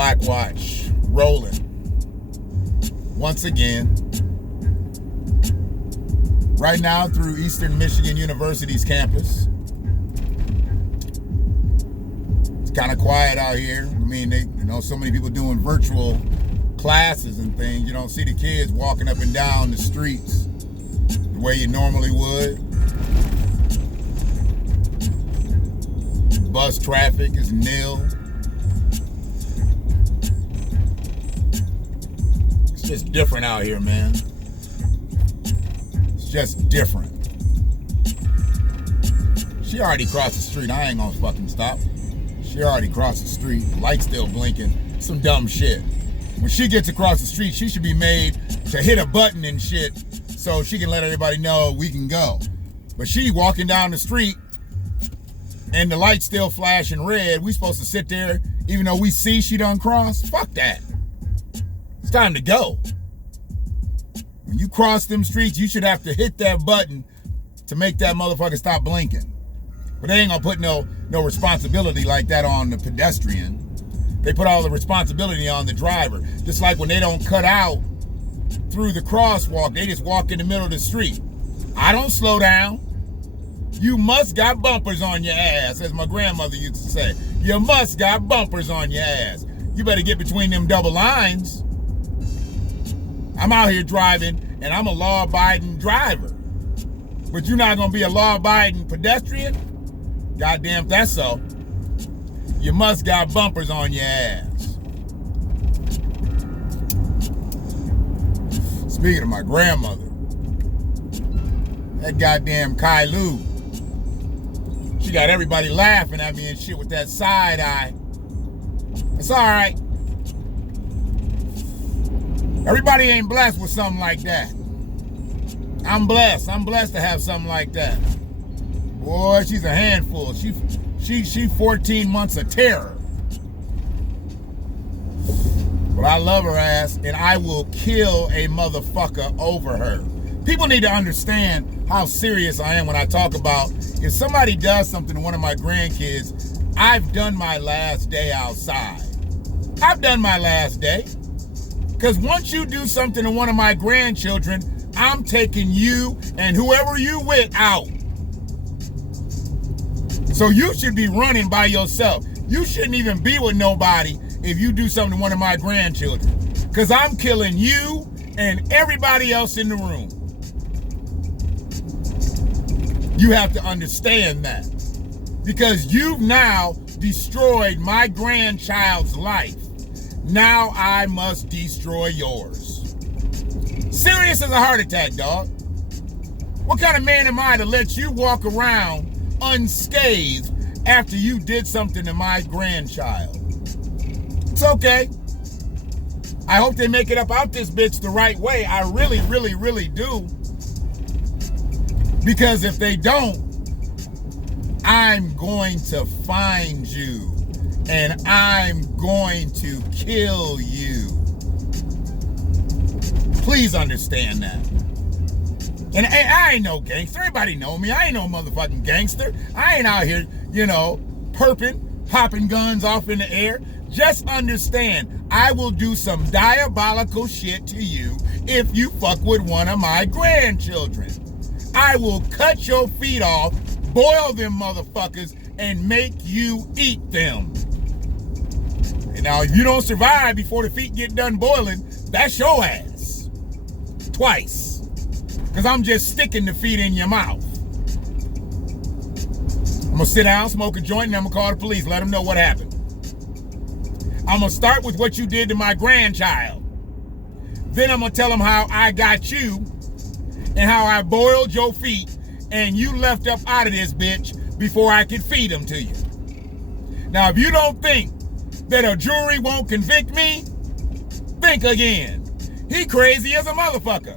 BlackWatch, Rollin. Once again. Right now through Eastern Michigan University's campus. It's kind of quiet out here. I mean, so many people doing virtual classes and things. You don't see the kids walking up and down the streets the way you normally would. Bus traffic is nil. It's just different out here, man. It's just different. She already crossed the street. I ain't gonna fucking stop. She already crossed the street. The light's still blinking. Some dumb shit. When she gets across the street, she should be made to hit a button and shit so she can let everybody know we can go. But she walking down the street and the light's still flashing red. We supposed to sit there even though we see she done crossed? Fuck that. It's time to go. When you cross them streets, you should have to hit that button to make that motherfucker stop blinking. But they ain't gonna put no responsibility like that on the pedestrian. They put all the responsibility on the driver. Just like when they don't cut out through the crosswalk, they just walk in the middle of the street. I don't slow down. You must got bumpers on your ass, as my grandmother used to say. You must got bumpers on your ass. You better get between them double lines. I'm out here driving, and I'm a law-abiding driver. But you're not gonna be a law-abiding pedestrian? Goddamn, that's so. You must got bumpers on your ass. Speaking of my grandmother, that goddamn Kylu, she got everybody laughing at me and shit with that side eye. It's all right. Everybody ain't blessed with something like that. I'm blessed. I'm blessed to have something like that. Boy, she's a handful. She 14 months of terror. But I love her ass, and I will kill a motherfucker over her. People need to understand how serious I am when I talk about if somebody does something to one of my grandkids, I've done my last day outside. I've done my last day. Because once you do something to one of my grandchildren, I'm taking you and whoever you with out. So you should be running by yourself. You shouldn't even be with nobody if you do something to one of my grandchildren. Because I'm killing you and everybody else in the room. You have to understand that. Because you've now destroyed my grandchild's life. Now I must destroy yours. Serious as a heart attack, dog. What kind of man am I to let you walk around unscathed after you did something to my grandchild? It's okay. I hope they make it up out this bitch the right way. I really, really, really do. Because if they don't, I'm going to find you and I'm going to kill you. Please understand that. And I ain't no gangster. Everybody know me. I ain't no motherfucking gangster. I ain't out here, popping guns off in the air. Just understand, I will do some diabolical shit to you if you fuck with one of my grandchildren. I will cut your feet off, boil them motherfuckers, and make you eat them. And now, if you don't survive before the feet get done boiling, that's your ass. Twice. Because I'm just sticking the feet in your mouth. I'm going to sit down, smoke a joint, and I'm going to call the police, let them know what happened. I'm going to start with what you did to my grandchild. Then I'm going to tell them how I got you and how I boiled your feet and you left up out of this bitch before I could feed them to you. Now, if you don't think that a jury won't convict me, think again. He crazy as a motherfucker.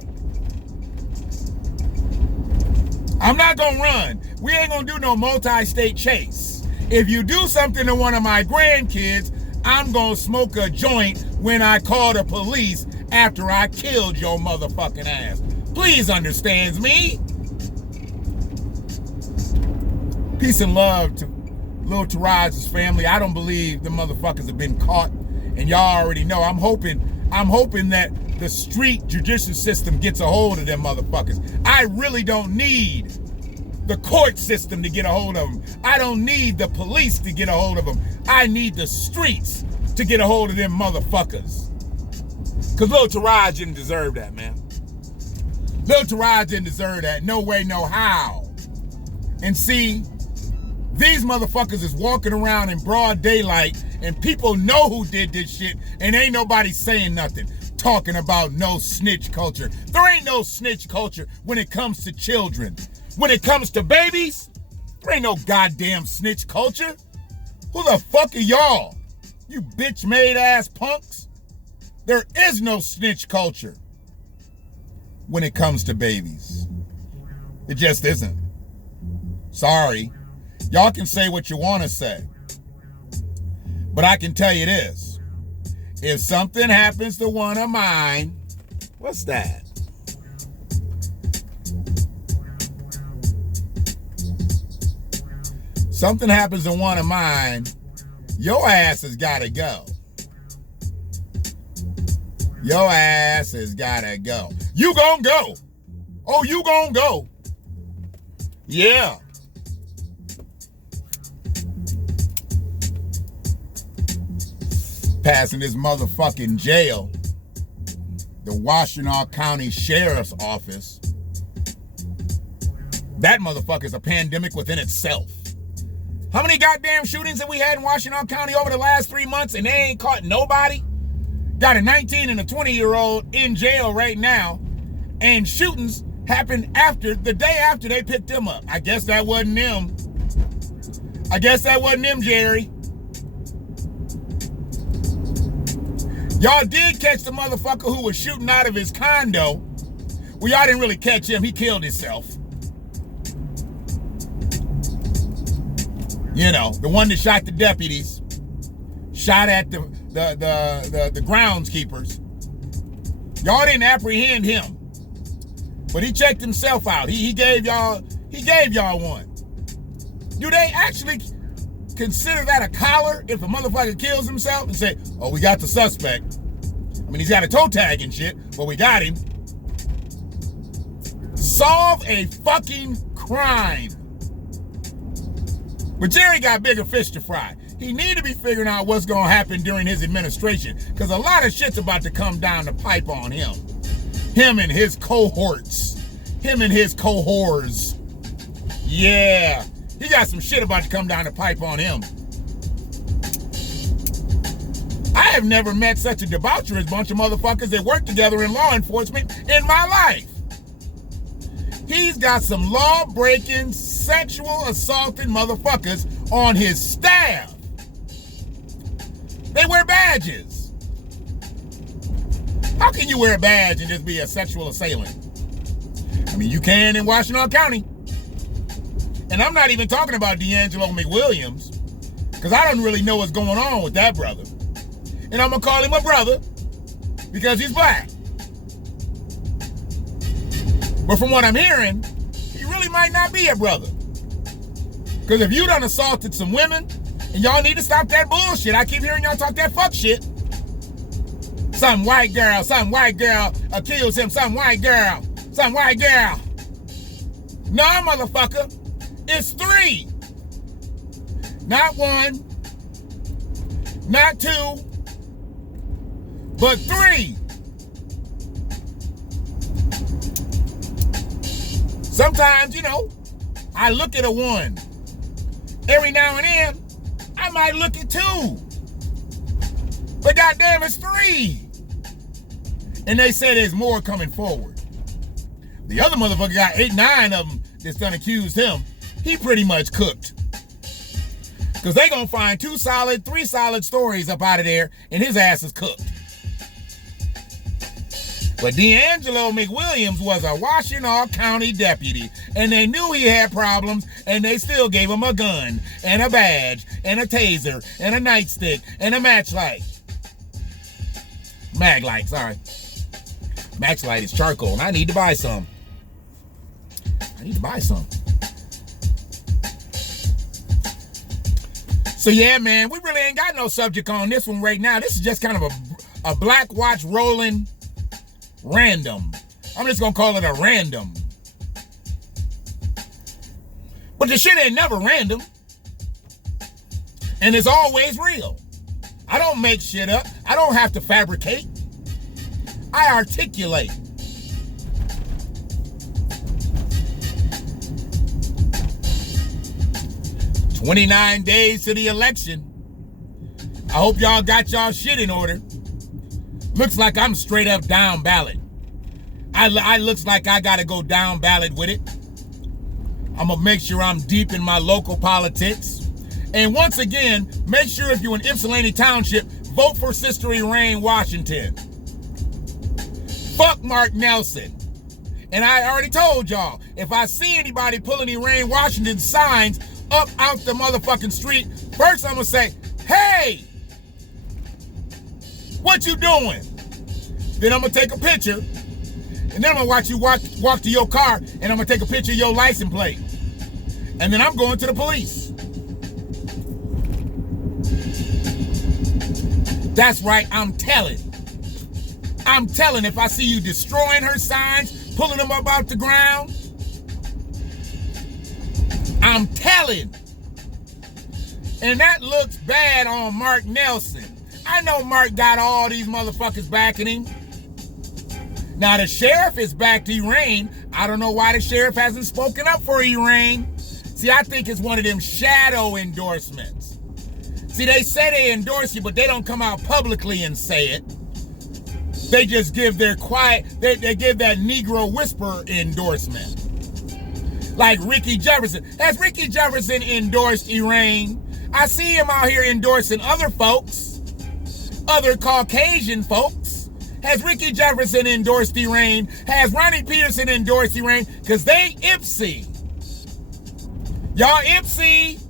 I'm not gonna run. We ain't gonna do no multi-state chase. If you do something to one of my grandkids, I'm gonna smoke a joint when I call the police after I killed your motherfucking ass. Please understand me. Peace and love to Lil Taraz's family. I don't believe the motherfuckers have been caught And y'all already know, I'm hoping that the street judicial system gets a hold of them motherfuckers. I really don't need the court system to get a hold of them. I don't need the police to get a hold of them. I need the streets to get a hold of them motherfuckers. Because Lil Taraj didn't deserve that, man. Lil Taraj didn't deserve that. No way, no how. And see, these motherfuckers is walking around in broad daylight and people know who did this shit and ain't nobody saying nothing. Talking about no snitch culture. There ain't no snitch culture when it comes to children. When it comes to babies, there ain't no goddamn snitch culture. Who the fuck are y'all? You bitch-made ass punks? There is no snitch culture when it comes to babies. It just isn't. Sorry. Y'all can say what you want to say. But I can tell you this. If something happens to one of mine, what's that? Something happens to one of mine, your ass has got to go. Your ass has got to go. You gonna go. Oh, you gonna go. Yeah. Passing this motherfucking jail, the Washtenaw County Sheriff's Office. That motherfucker's a pandemic within itself. How many goddamn shootings have we had in Washtenaw County over the last 3 months and they ain't caught nobody? Got a 19 and a 20-year-old in jail right now, and shootings happened the day after they picked them up. I guess that wasn't them. I guess that wasn't them, Jerry. Y'all did catch the motherfucker who was shooting out of his condo. Well, y'all didn't really catch him. He killed himself. You know, the one that shot the deputies, shot at the groundskeepers. Y'all didn't apprehend him, but he checked himself out. He gave y'all one. Do they actually consider that a collar if a motherfucker kills himself and say, oh, we got the suspect? I mean, he's got a toe tag and shit, but we got him. Solve a fucking crime. But Jerry got bigger fish to fry. He need to be figuring out what's going to happen during his administration, because a lot of shit's about to come down the pipe on him. Him and his cohorts. Him and his cohorts. Yeah. He got some shit about to come down the pipe on him. I have never met such a debaucherous bunch of motherfuckers that work together in law enforcement in my life. He's got some law-breaking, sexual assaulting motherfuckers on his staff. They wear badges. How can you wear a badge and just be a sexual assailant? I mean, you can in Washtenaw County. And I'm not even talking about D'Angelo McWilliams, because I don't really know what's going on with that brother. And I'm going to call him a brother because he's black. But from what I'm hearing, he really might not be a brother. Because if you done assaulted some women, and y'all need to stop that bullshit. I keep hearing y'all talk that fuck shit. Some white girl accused him, some white girl. No, motherfucker. It's 3. Not 1. Not 2. But 3. Sometimes, you know, I look at a 1. Every now and then, I might look at 2. But goddamn, it's 3. And they say there's more coming forward. The other motherfucker got 8, 9 of them that's done accused him. He pretty much cooked. Because they gonna find 2 solid, 3 solid stories up out of there, and his ass is cooked. But D'Angelo McWilliams was a Washtenaw County deputy, and they knew he had problems, and they still gave him a gun, and a badge, and a taser, and a nightstick, and a matchlight. Maglite, sorry. Matchlight is charcoal, and I need to buy some. So yeah, man, we really ain't got no subject on this one right now. This is just kind of a BlackWatch Rollin random. I'm just gonna call it a random. But the shit ain't never random. And it's always real. I don't make shit up. I don't have to fabricate. I articulate. "29 days to the election. I hope y'all got y'all shit in order. Looks like I'm straight up down ballot. I looks like I gotta go down ballot with it. I'm gonna make sure I'm deep in my local politics. And once again, make sure if you're in Ypsilanti Township, vote for Sister Elaine Washington. Fuck Mark Nelson. And I already told y'all, if I see anybody pulling Elaine Washington signs up out the motherfucking street, first I'm gonna say, hey, what you doing? Then I'm gonna take a picture, and then I'm gonna watch you walk to your car, and I'm gonna take a picture of your license plate. And then I'm going to the police. That's right, I'm telling. If I see you destroying her signs, pulling them up out the ground, I'm telling. And that looks bad on Mark Nelson. I know Mark got all these motherfuckers backing him. Now the sheriff is back to Elaine. I don't know why the sheriff hasn't spoken up for Elaine. See, I think it's one of them shadow endorsements. See, they say they endorse you, but they don't come out publicly and say it. They just give their quiet, they give that Negro whisper endorsement. Like Ricky Jefferson. Has Ricky Jefferson endorsed Elaine? I see him out here endorsing other folks, other Caucasian folks. Has Ricky Jefferson endorsed Elaine? Has Ronnie Peterson endorsed Elaine? Because they Ipsy. Y'all Ipsy.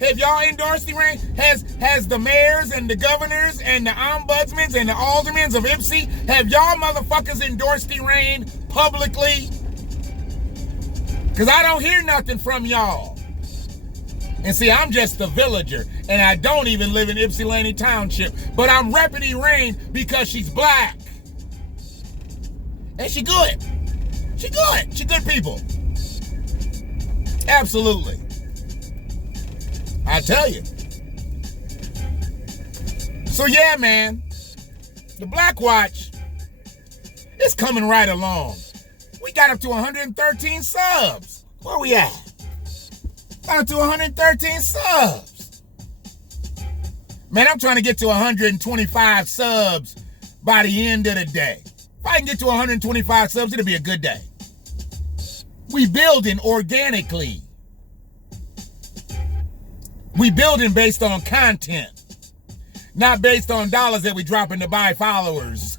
Have y'all endorsed Elaine? Has the mayors and the governors and the ombudsmen and the aldermen of Ipsy, have y'all motherfuckers endorsed Elaine publicly? Because I don't hear nothing from y'all. And see, I'm just a villager, and I don't even live in Ypsilanti Township, but I'm repping Elaine because she's black. And she good. She good. She good people. Absolutely. I tell you. So yeah, man, the BlackWatch is coming right along. We got up to 113 subs. Where we at? Got up to 113 subs. Man, I'm trying to get to 125 subs by the end of the day. If I can get to 125 subs, it'll be a good day. We building organically. We building based on content, not based on dollars that we dropping to buy followers.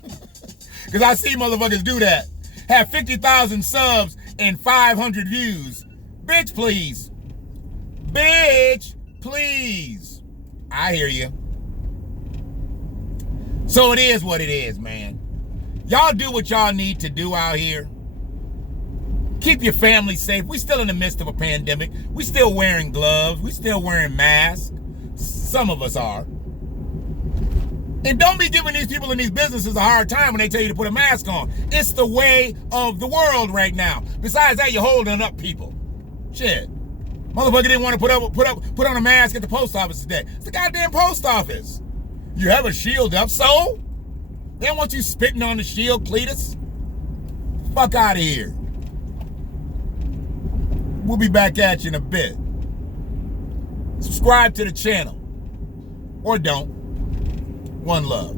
Because I see motherfuckers do that. Have 50,000 subs and 500 views. Bitch, please. Bitch, please. I hear you. So it is what it is, man. Y'all do what y'all need to do out here. Keep your family safe. We still in the midst of a pandemic. We still wearing gloves. We still wearing masks. Some of us are. And don't be giving these people in these businesses a hard time when they tell you to put a mask on. It's the way of the world right now. Besides that, you're holding up people. Shit. Motherfucker didn't want to put on a mask at the post office today. It's the goddamn post office. You have a shield up, so? They don't want you spitting on the shield, Cletus. Fuck out of here. We'll be back at you in a bit. Subscribe to the channel. Or don't. One love.